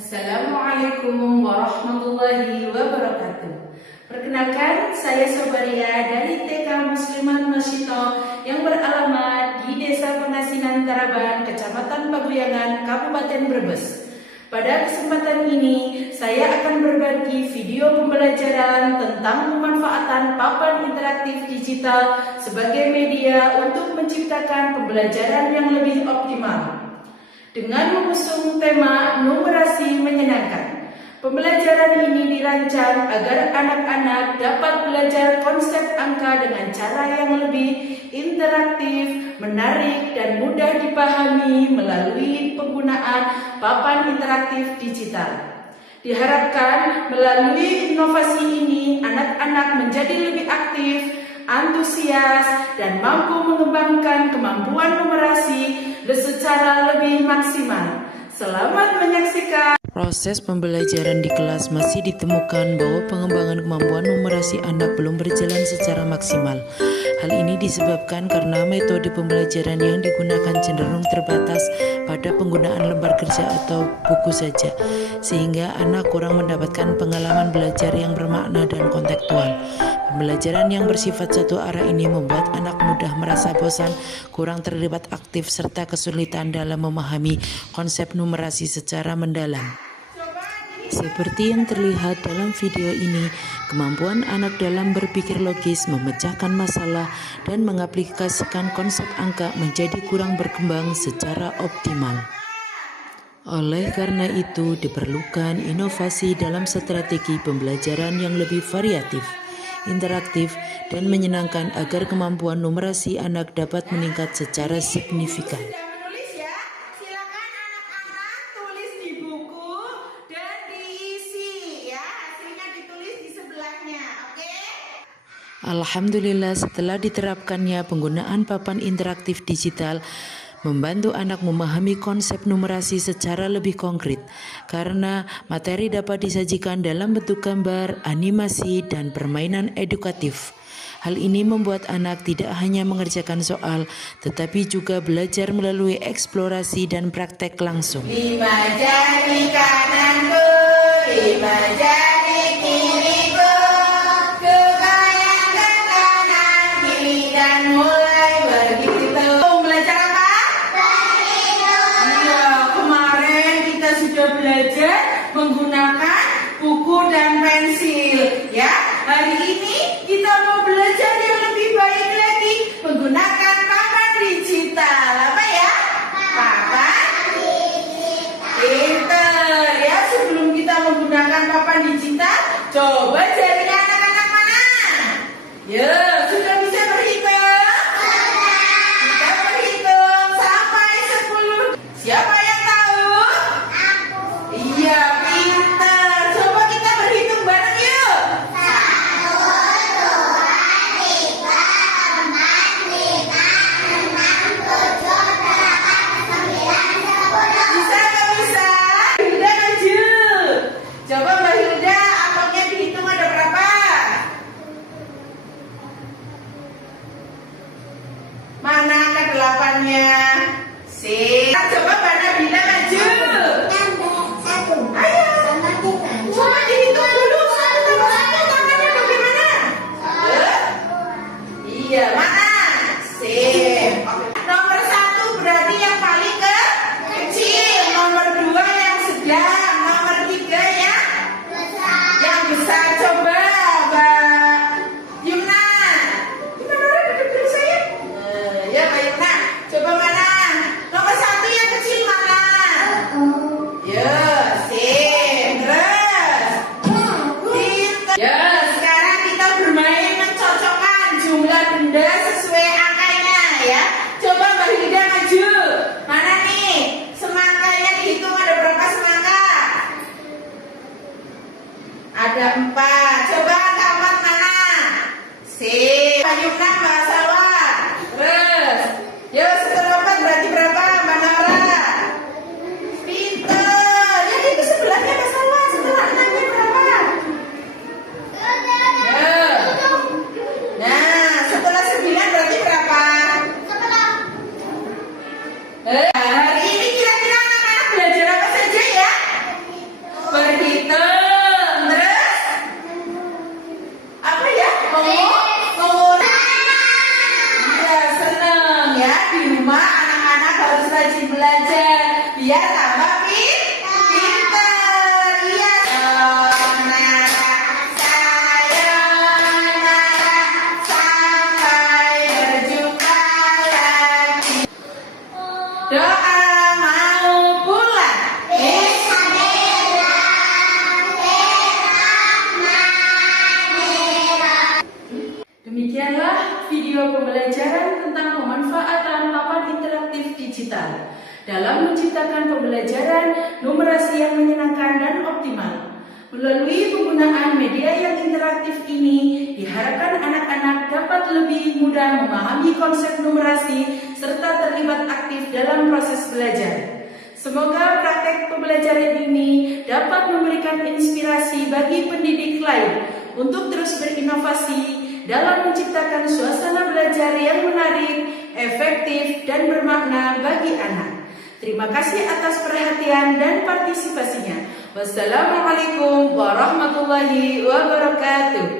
Assalamualaikum warahmatullahi wabarakatuh. Perkenalkan, saya Sobaria dari TK Muslimat Masyito yang beralamat di Desa Pengasinan Taraban, Kecamatan Paguyangan, Kabupaten Brebes. Pada kesempatan ini, saya akan berbagi video pembelajaran tentang pemanfaatan papan interaktif digital sebagai media untuk menciptakan pembelajaran yang lebih optimal. Dengan mengusung tema numerasi menyenangkan, pembelajaran ini dirancang agar anak-anak dapat belajar konsep angka dengan cara yang lebih interaktif, menarik, dan mudah dipahami melalui penggunaan papan interaktif digital. Diharapkan melalui inovasi ini, anak-anak menjadi lebih aktif, antusias, dan mampu mengembangkan kemampuan numerasi secara lebih maksimal. Selamat menyaksikan. Proses pembelajaran di kelas masih ditemukan bahwa pengembangan kemampuan numerasi anak belum berjalan secara maksimal. Hal ini disebabkan karena metode pembelajaran yang digunakan cenderung terbatas pada penggunaan lembar kerja atau buku saja, sehingga anak kurang mendapatkan pengalaman belajar yang bermakna dan kontekstual. Pembelajaran yang bersifat satu arah ini membuat anak mudah merasa bosan, kurang terlibat aktif, serta kesulitan dalam memahami konsep numerasi secara mendalam. Seperti yang terlihat dalam video ini, kemampuan anak dalam berpikir logis, memecahkan masalah, dan mengaplikasikan konsep angka menjadi kurang berkembang secara optimal. Oleh karena itu, diperlukan inovasi dalam strategi pembelajaran yang lebih variatif, interaktif, dan menyenangkan agar kemampuan numerasi anak dapat meningkat secara signifikan. Menulis ya, silakan anak-anak tulis di buku dan diisi ya, hasilnya ditulis di sebelahnya, oke? Alhamdulillah, setelah diterapkannya penggunaan papan interaktif digital membantu anak memahami konsep numerasi secara lebih konkret, karena materi dapat disajikan dalam bentuk gambar, animasi, dan permainan edukatif. Hal ini membuat anak tidak hanya mengerjakan soal, tetapi juga belajar melalui eksplorasi dan praktek langsung. 5 jari kananku, 5 jari kiriku, ke kanan ke kanan, kiri dan mulai berhitung. Belajar apa? Berhitung. Iya, kemarin kita sudah belajar menggunakan buku dan pensil. Ya, hari ini kita mau belajar yang lebih baik lagi menggunakan papan digital. Apa ya? Papan digital. Pinter ya. Sebelum kita menggunakan papan digital, coba jarinya anak-anak mana? Ya, sudah bisa berhitung? Kita berhitung sampai 10. Siapa yang tahu? Aku. Iya, pinter. Coba kita berhitung bareng yuk. 1, 2, 3, 4, 5, 6, 7, 8, 9, 10. Bisa nggak bisa? Hilda maju. Coba Mbak Hilda, angkotnya dihitung ada berapa? Mana angka 8-nya? Sip. Coba Mbak Nabila maju. Ayo. Coba dihitung dulu 1 tambah 1 tangannya bagaimana? Iya, mana? Sip. Nomor 1 berarti yang paling kecil. Nomor 2 yang sedang. Nomor 3 yang besar. Coba Mbak Yumna. Gimana orang duduk dulu saya? Ya Mbak Yumna. Coba mana? Nomor 1 yang kecil mana? Ya, sip. Terus. Pintar. Ya, sekarang kita bermain mencocokkan jumlah benda sesuai angkanya ya. Coba Mbak Hilda maju. Mana nih? Semangkanya dihitung ada berapa semangka? Ada 4. Coba angka 4 mana? Sip. Mbak Yumna, Mbak Salwa. Terus. Yo, setelah 4 berarti berapa Mbak Nora? Pintar. Jadi itu sebelahnya Mbak Salwa. Setelah 6-nya berapa? Ya. Nah, setelah 9 berarti berapa? Hari ini kira-kira anak-anak belajar apa saja ya? pembelajaran tentang pemanfaatan papan interaktif digital dalam menciptakan pembelajaran numerasi yang menyenangkan dan optimal. Melalui penggunaan media yang interaktif ini, diharapkan anak-anak dapat lebih mudah memahami konsep numerasi serta terlibat aktif dalam proses belajar. Semoga praktek pembelajaran ini dapat memberikan inspirasi bagi pendidik lain untuk terus berinovasi dalam menciptakan suasana belajar yang menarik, efektif, dan bermakna bagi anak. Terima kasih atas perhatian dan partisipasinya. Wassalamualaikum warahmatullahi wabarakatuh.